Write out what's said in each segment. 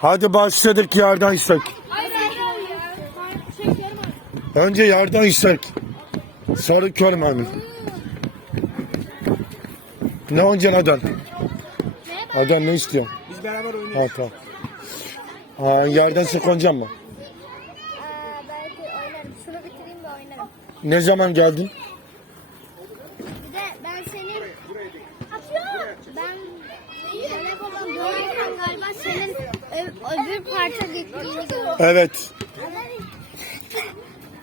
Hadi başladık yerden istek. Hayır hayır ya. Yarım ay. Önce yerden istek. Sarı kör mermi. Ne oynayacaksın Adan? Adan ne istiyorsun? Biz beraber oynuyoruz. Ha tamam. Aa, yerden sık oynayacak mı? Aa, belki oynarım. Şunu bitireyim de oynarım. Ne zaman geldin? Bir de ben senin... Atıyorum. Ben yemek olan dönerken galiba senin ö- öbür parça gittiğini gördüm. Evet.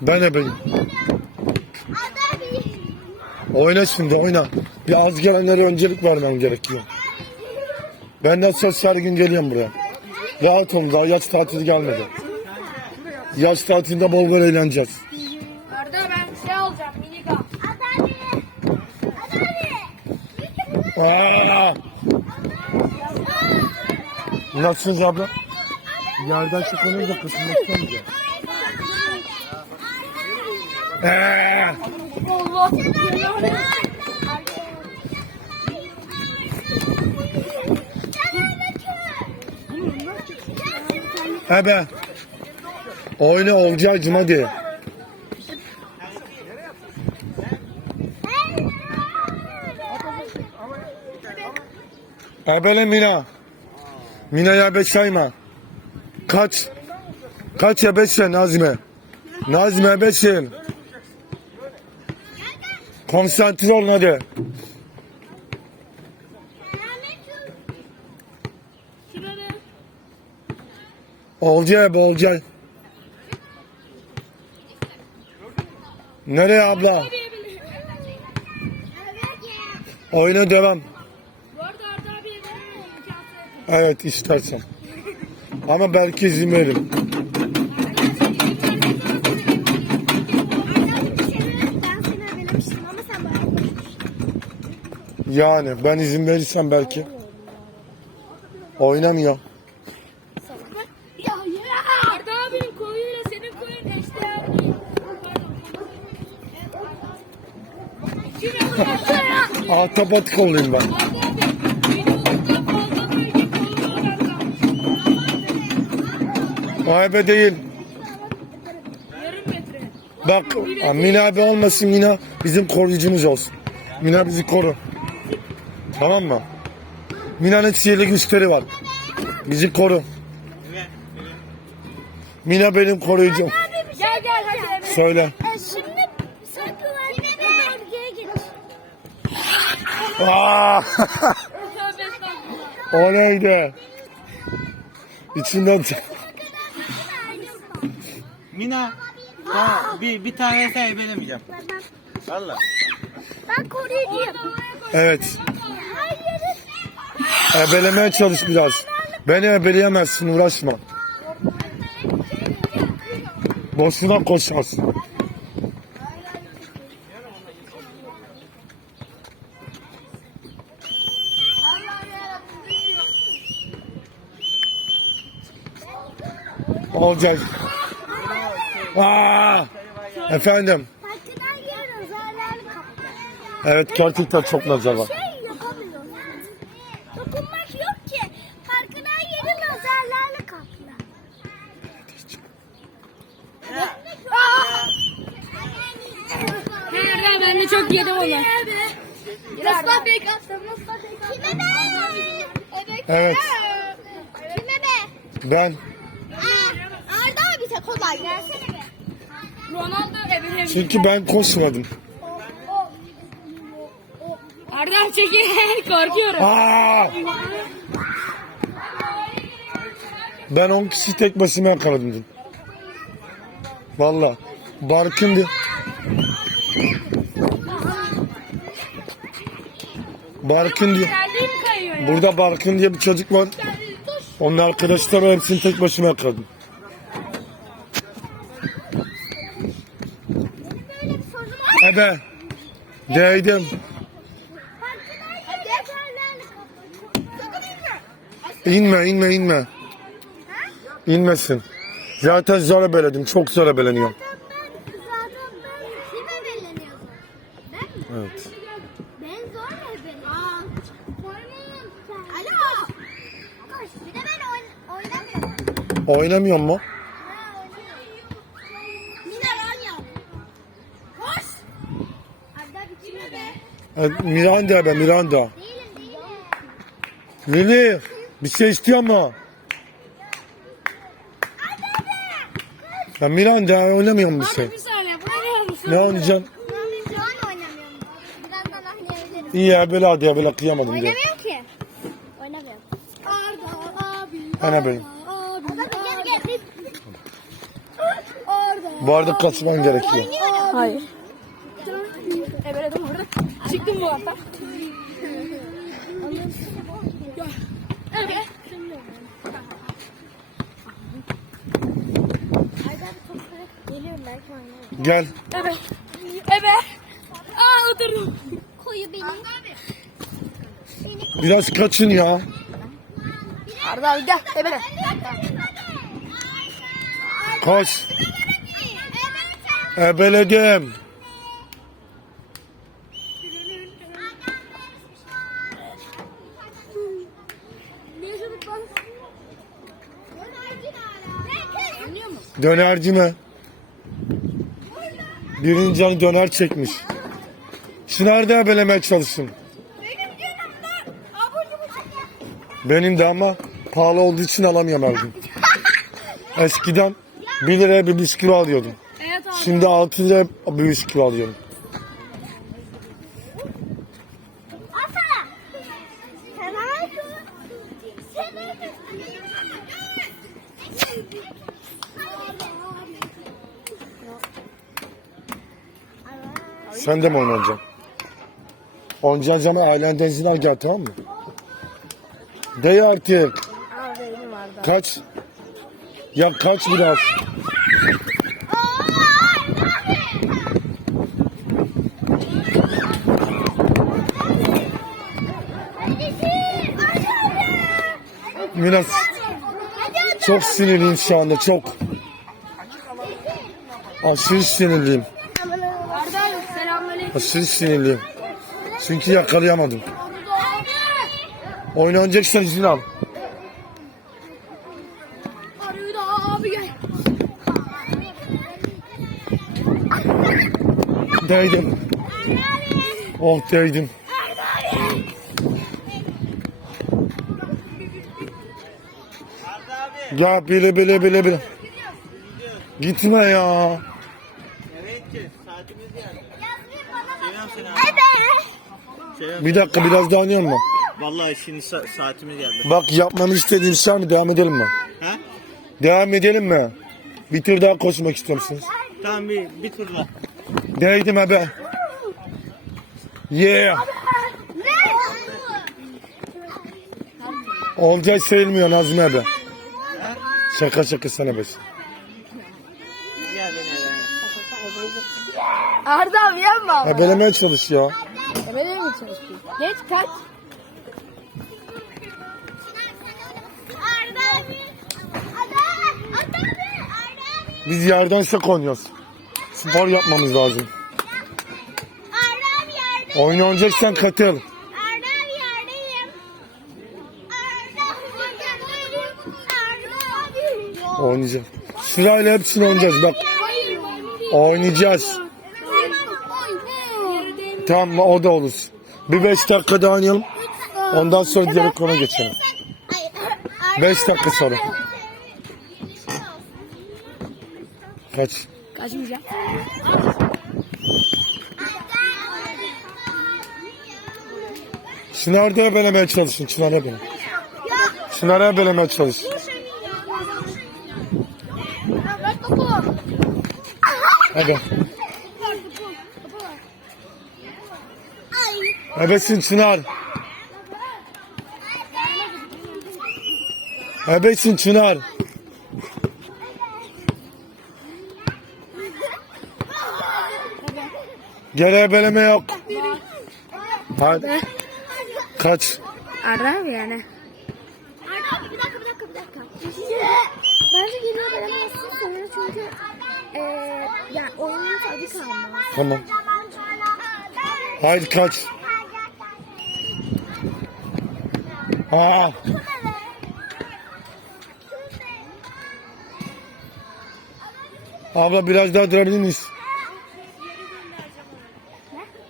Ben. Abi. Oyna şimdi oyna. Bir az gelenlere öncelik vermem gerekiyor. Ben söz her gün geliyorum buraya. Rahat olun daha yaz tatili gelmedi. Yaz tatilinde bol bol eğleneceğiz. Arda ben şey alacağım. Minigun. Aa! Nasılsınız abla? Yerden çıkmanız da kısmetli Eee! Allah. Ebe. Oyna olacağım hadi. Ebele Mina. Mina'ya beş sayma. Kaç? Kaç ya ya Nazime? Nazime ya. Konsantre olun hadi. Olcay be Olcay. Nereye abla? Oyuna devam. Evet istersen. Ama belki izin veririm. Yani ben izin verirsem belki. Oynamıyor. Arda abinin koyuyla senin koyun. Pardon. Ahtapot koluyum ben. Vay be değil. Yarım metre. Bak Mina abi olmasın Mina bizim koruyucumuz olsun. Mina bizi koru. Tamam mı? Mina'nın sihirli güçleri var. Bizi koru. Mina benim koruyucum. Gel gel hadi. Söyle. E, şimdi sen güvenli bölgeye git. Aa! Estağfurullah. o neydi? İçinden Mina. Ha, bir, bir tane sen ebelemeyeceğim. Valla. Ben koruyucuyum. Evet. Ebelemeye çalış biraz. Beni ebeleyemezsin uğraşma. Boşuna koşarsın. Olacak. Aa! Efendim. Yiyoruz. Evet gerçekten çok nazar var. Çünkü ben koşmadım. Arda çekil korkuyorum. Aa! Ben 10 kişi tek başıma yakaladım dün. Valla. Barkın diye. Barkın diye. Burada Barkın diye bir çocuk var. Onun arkadaşları hepsini tek başıma yakaladım. Ebe. Değdim. İnme inme inme. İnmesin. Zaten zor ebeledim. Çok zor ebeleniyor. Zaten ben kime beleniyorum? Evet. Ben zor ebeleniyorum. Aa. Alo. Koş. Bir de ben oyn oynamıyorum. Oynamıyor mu? Yine Ranya. Koş. Arda bitirme be. E, Miranda be Miranda. Lili bir şey istiyor mu? Ya Miranda oynamıyor mu bir şey? Ne oynamıyorum. Oynayabiliriz. İyi ya böyle hadi ya böyle kıyamadım diye. Oynamıyorum ki. Oynamıyorum. Arda abi. Ana benim. Bu arada kaçman gerekiyor. Hayır. Çıktım bu arada. Evet. Geliyorum belki. Gel. Evet. Evet. Aa oturdum. Koyu benim. Biraz kaçın ya. Arda abi gel. Ebele. Koş. Ebeledim. Dönerci mi? Birinci canı döner çekmiş. Çınar da ebelemeye çalışsın. Benim de ama pahalı olduğu için alamıyorum gün. Eskiden 1 liraya bir bisküvi alıyordum. Evet abi. Şimdi 6 liraya bir bisküvi alıyorum. Asana. Tamam. Sen de mi oynayacaksın? Oynayacağın zaman ailenden izin al gel tamam mı? De artık. Kaç. Ya kaç biraz. Biraz çok sinirliyim şu anda çok. Aşırı sinirliyim. Aşırı sinirliyim. Çünkü yakalayamadım. Oynanacaksan izin al. Değdim. Oh değdim. Ya bile bile bile bile. Gitme ya. Evet ki saatimiz geldi. Seviyorum seni abi. Seviyorum. Bir dakika biraz daha oynayalım mı? Vallahi şimdi sa- saatimiz geldi. Bak yapmamı istediğim şey mi? Devam edelim mi? Ha? Devam edelim mi? Bir tur daha koşmak istiyor musunuz? Tamam bir, bir tur daha. Değdim be. Yeah. Olcay sayılmıyor Nazmi abi. Şaka şaka sana beş. Gel beni abi yapma ama. Ebelemeye çalış ya. Ebele mi çalışıyorsun? Geç kaç. Biz yerden şak oynuyoruz. Spor yapmamız lazım. Oynayacaksan katıl. Oynayacağız. Sırayla hepsini oynayacağız bak. Oynayacağız. Tamam o da olur. Bir beş dakika daha oynayalım. Ondan sonra diğer konu geçelim. Beş dakika sonra. Kaç? Kaçmayacağım. Çınar'da ebelemeye çalışın. Çınar'a ebele. Çınar'a ebelemeye çalış. Hadi. Ebesin Çınar. Ebesin Çınar. Geri ebeleme yok. Hadi. Kaç. Arda abi yani. Arda abi bir dakika bir dakika bir dakika. Bence geliyor veremezsin sonra çünkü eee yani oyunun tadı kalmaz. Tamam. Haydi kaç. Aa. Abla biraz daha durabilir miyiz?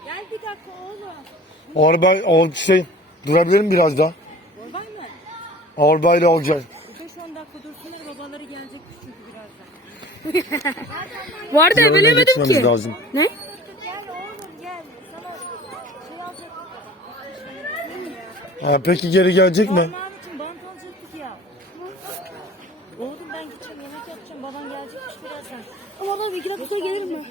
Gel bir dakika oğlum. Arbay, o şey, durabilir mi biraz daha? Orbay mı? Arbayla olacak. 5-10 dakika dursunlar babaları gelecek çünkü birazdan. Bilemedim geçmemiz ki. lazım. Ne? Gel oğlum gel. Sana şey alacak. Ha, peki geri gelecek mi? Parmağım için bant alacaktık ya. Oğlum ben gideceğim yemek yapacağım. Baban gelecekmiş birazdan. Ama adam iki dakika sonra gelir mi?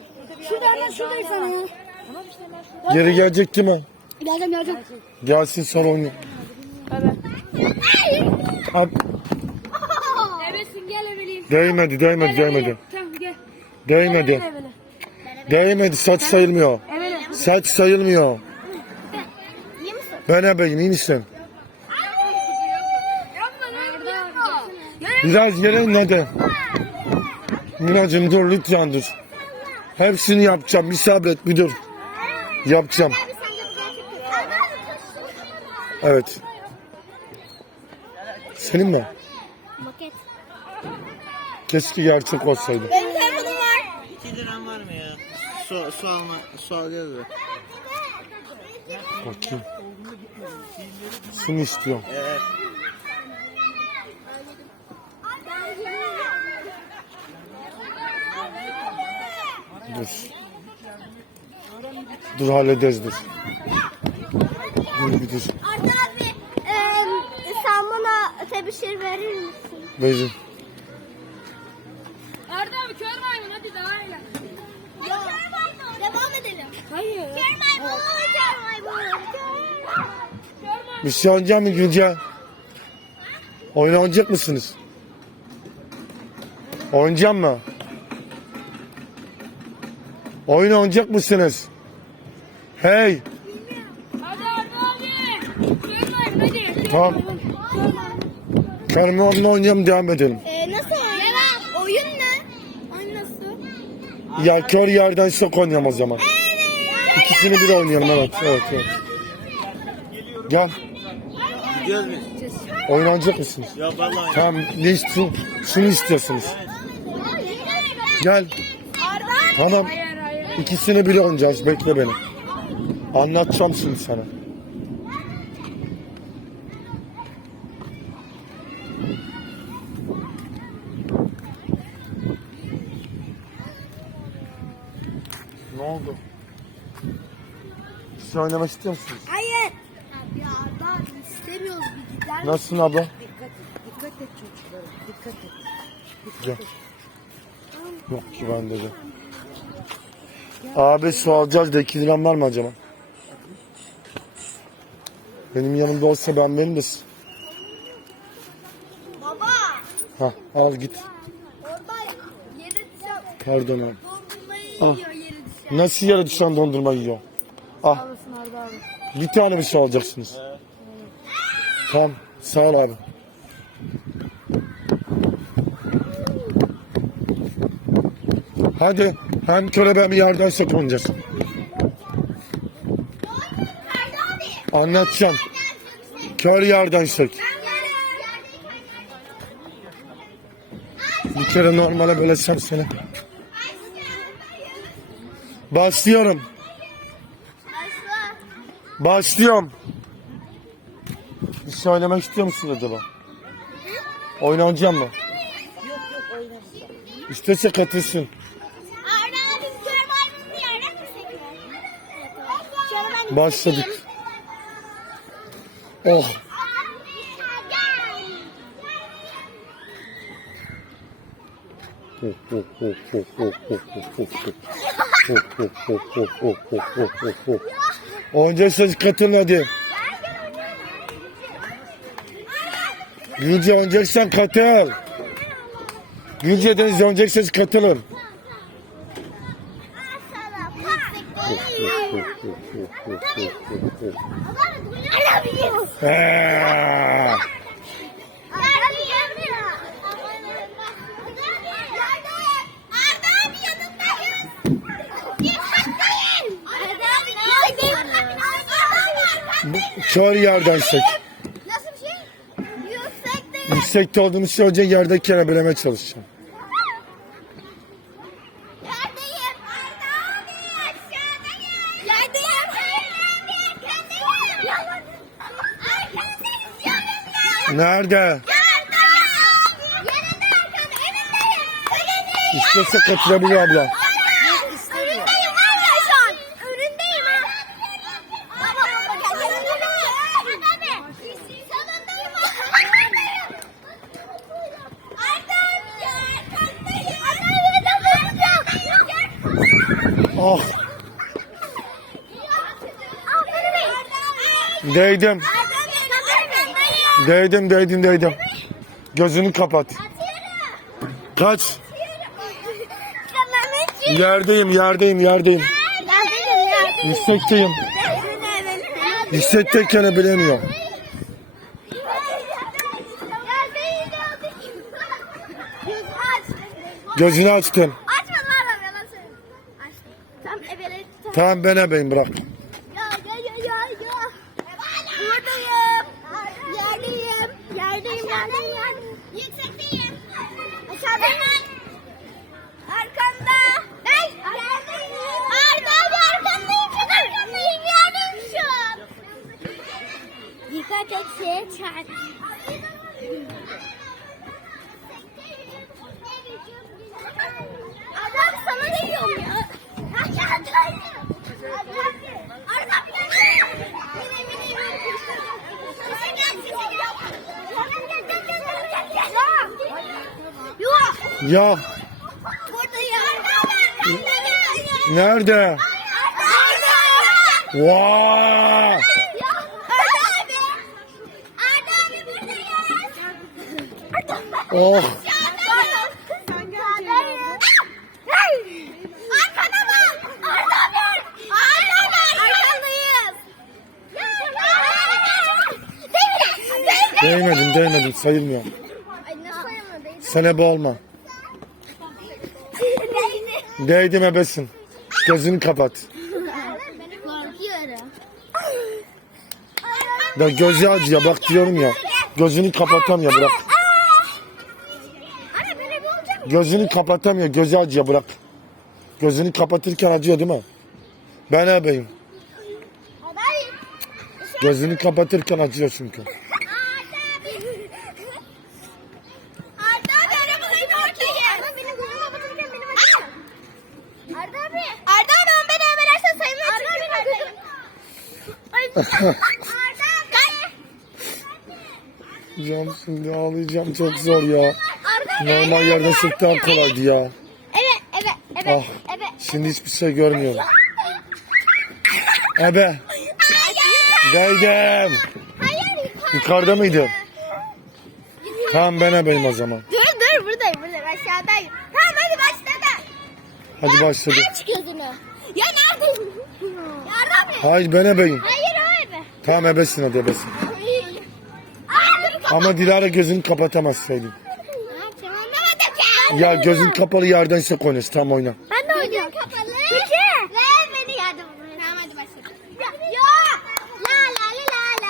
Şurada hemen şuradayım sana ya. Tamam işte ben şurada. Geri gelecek değil mi? Geleceğim geleceğim. Gelsin sonra oyunu. Abi, Ebesin gel ebeleyim. değmedi, değmedi, değmedi. Tamam gel. Değmedi. Ebele. Değmedi, saç sayılmıyor. Saç sayılmıyor. Ben ebeyim, iyi misin? Biraz yere in hadi. Minacım dur lütfen dur. Hepsini yapacağım, bir sabret, bir dur. Yapacağım. Evet. Senin mi? Maket. Keşke gerçek olsaydı. Benim telefonum var. 2 liram var mı ya? Su, su alma, su alıyoruz. Bakayım. Şunu istiyorum. Evet. Dur. Dur hallederiz dur. Dur bir dur. Arda abi e, sen bana tebeşir verir misin? Beyzin. Arda abi kör maymun hadi daha ile. Yok. Devam edelim. Hayır. Kör maymun. Kör maymun. Bir şey oynayacak mı Gülce? Oyun oynayacak mısınız? Oynayacak mı? Oyun oynayacak mısınız? Hey! Tamam. Kerem onunla oynayalım devam edelim. E, nasıl? Devam. Oyun ne? Oyun nasıl? Ya kör yerden sok oynayalım o zaman. İkisini bir oynayalım evet. Evet evet. Gel. Gidiyoruz biz. Oynayacak mısınız? Ya vallahi. Tamam ne istiyorsun? Şunu istiyorsunuz. Gel. Tamam. İkisini bir oynayacağız. Bekle beni. Anlatacağım şimdi sana. Ne oldu? Siz oynamak istiyor musunuz? Hayır. Abi Arda istemiyoruz bir gider. Nasılsın abla? Dikkat et. Dikkat et çocuklara. Dikkat et. Gel. Yok ki bende de. Abi su alacağız da 2 liram var mı acaba? Benim yanımda olsa ben verir misin? Baba. Ha al git. Orada yere düşen Pardon abi. dondurmayı Ah. yiyor yere düşen. Nasıl yere düşen dondurma yiyor? Ah Olasın Arda abi. bir tane bir şey alacaksınız. Tamam sağ ol abi. Hadi hem köre ben bir yerden sok oynayacağız. Anlatacağım. Kör yerden sök. Bir kere normale böyle sersene. Başlıyorum. Başlıyorum. Şey oynamak istiyor musun acaba? Oynayacağım mı? Yok yok oynarız. İstese katılsın. Başladık. Oh. Oynayacaksanız katılın hadi. Gülce oynayacaksan katıl. Gülce Deniz oynayacaksanız katılın. Ha. Bu Kör sektör olduğumuz sürece yerde kerebelemeye çalışacağım. Nerede? İstese katılabilir abla. Değdim. Değdim değdim değdim. Gözünü kapat. Kaç. Yerdeyim yerdeyim yerdeyim. Yüksekteyim. Yüksekteyken bilemiyor. Gözünü açtın. Açma lan yalan söyle. Açtım. Ebele. Tamam ben ebeyim bırak. Ya ya ya ya ya. Buradayım. Yerdeyim. Yerdeyim yerdeyim yerdeyim. Yüksekteyim. Aşağıdayım. Arkanda. Ben yerdeyim. Arda abi arkandayım. Çok arkandayım. Yerdeyim şu an. Dikkat et şeye çarp. Adam sana değiyorum ya. Yok. Ya nerede? Vaa! Oh değmedim değmedim sayılmıyor. Ay ne sayılmadı? Sen ebe olma. Değdim ebesin. Gözünü kapat. Da gözü acıyor bak diyorum ya. Gözünü bırak. Bir olacak mı? Gözünü kapatamıyor gözü acıyor bırak. Gözünü kapatırken acıyor değil mi? Ben ebeyim. Gözünü kapatırken acıyor çünkü. Arda abi. Arda abi arabaların oradayım. Arda benim gözümü kapatırken benim acıyor. Arda abi. Arda abi on beni emelersen sayılmaz. Arda abi neredeyim? Can şimdi ağlayacağım çok zor ya. Normal yerde sıktan kolaydı ya. Evet evet evet. Ah. Evet. Şimdi hiçbir şey görmüyorum. Ebe. Hayır. Değdim. Hayır. Yukarıda mıydı? Tamam ben ebeyim o zaman. Dur dur buradayım buradayım aşağıdayım. Tamam hadi başladı. Hadi başladı. Aç gözünü. Ya neredesin? Ya Rabbi. Hayır ben ebeyim. Hayır. Tamam ebesin hadi ebesin. Ama Dilara gözünü kapatamaz. Tamam ki. Ya gözün kapalı yerdense konuş tam oyna. Ben de oynuyorum. Kapalı. Peki. Ve beni yardım. Tamam hadi başlayalım. Ya. Ya. La la la la la.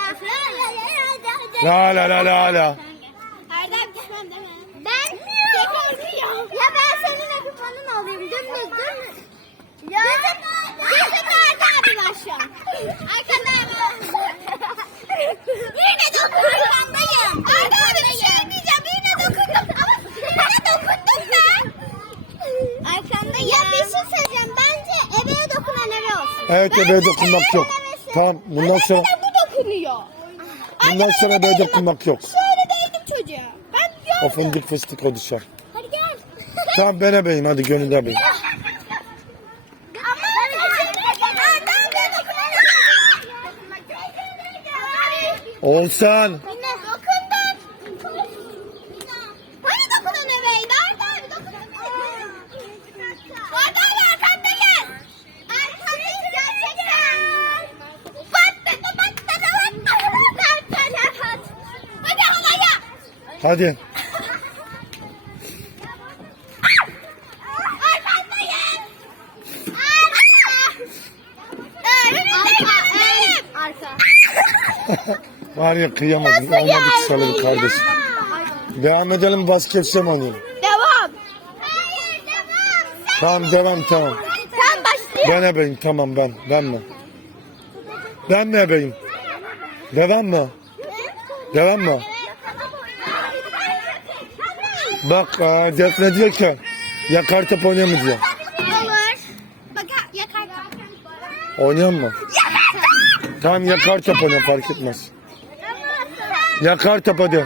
La la la la la. La la la la la. Erdem düşmem değil mi? Ben tekrar Ya ben senin ekipmanın olayım. Dümdüz dümdüz. Ya. Gözüm Erdem abi var şu an. Arkandayım. Birine dokun. Arkandayım. Erdem abi bir şey diyeceğim. Birine dokundum. Ama birine dokundum ben. Arkandayım. Ya bir şey söyleyeceğim. Bence ebeye dokunan eve olsun. Evet ebeye dokunmak yok. Tamam bundan sonra bu dokunuyor. bundan sonra ebeye dokunmak yok. Şöyle değdim çocuğa. Ben O gördüm. fındık fıstık o dışarı. Hadi gel. Tamam ben ebeyim hadi gönül ebeyim. Ama Hadi. Var ya kıyamadım. Olmadı ki sana bir kardeşim. Devam edelim mu oynayalım? Devam. Hayır devam. Tamam devam tamam. Sen başlıyor. Ben ebeyim tamam ben. Ben mi? Ben mi ebeyim? Devam mı? Devam mı? Bak aa, Defne diyor ki yakar top oynayalım mı diyor. Olur. Bak yakar top. Oynayalım mı? Tamam yakar top oynayalım fark etmez. Yakar top hadi.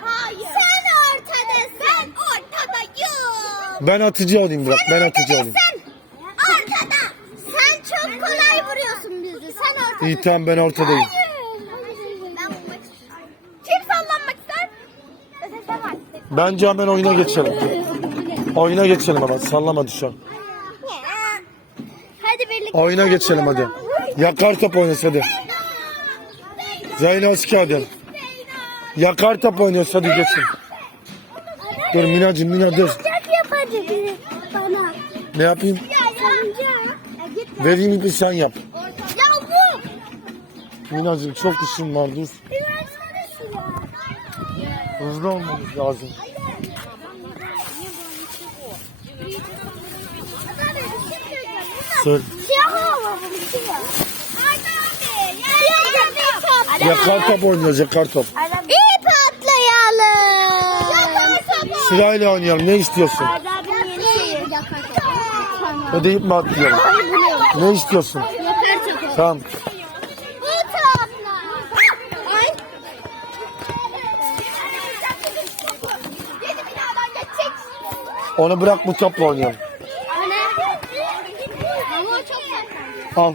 Hayır. Sen ortadasın. Ben ortadayım. Ben atıcı olayım bırak ben atıcı olayım. Sen ortada. Sen çok kolay vuruyorsun bizi. Sen ortadasın. İyi tamam ben ortadayım. Ben vurmak istiyorum. Kim sallanmak ister? Sen var. Bence hemen oyuna geçelim. Oyuna geçelim ama sallama an. Hadi birlikte. Oyuna geçelim hadi. Yakar top oynasın hadi. Zeynoski hadi. Yakar top oynuyoruz hadi geçin. Dur Minacığım Mina dur. Ne yapayım? Vereyim bir sen yap. Minacığım çok işim var dur. Hızlı olmamız lazım. Top. Yakar top oynuyoruz yakar top. İp atlayalım. Sırayla oynayalım ne istiyorsun? Arda'nın yeni şeyi. Yakar top. Tamam. Hadi ip mi atlayalım? Ne istiyorsun? Tamam. Onu bırak bu topla oynayalım. Anne. Ama o çok yakın. Al.